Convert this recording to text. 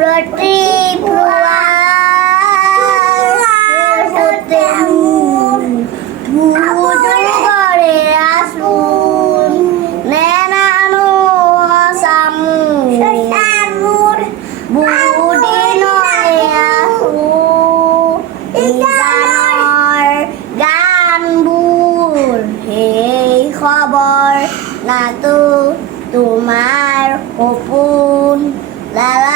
প্রতিপুয়ার হতে করে আসুন নেনানো সামুর বুড়ি নয় আসু গানর গানবুর এই খবর না তো তোমার অপুন লালা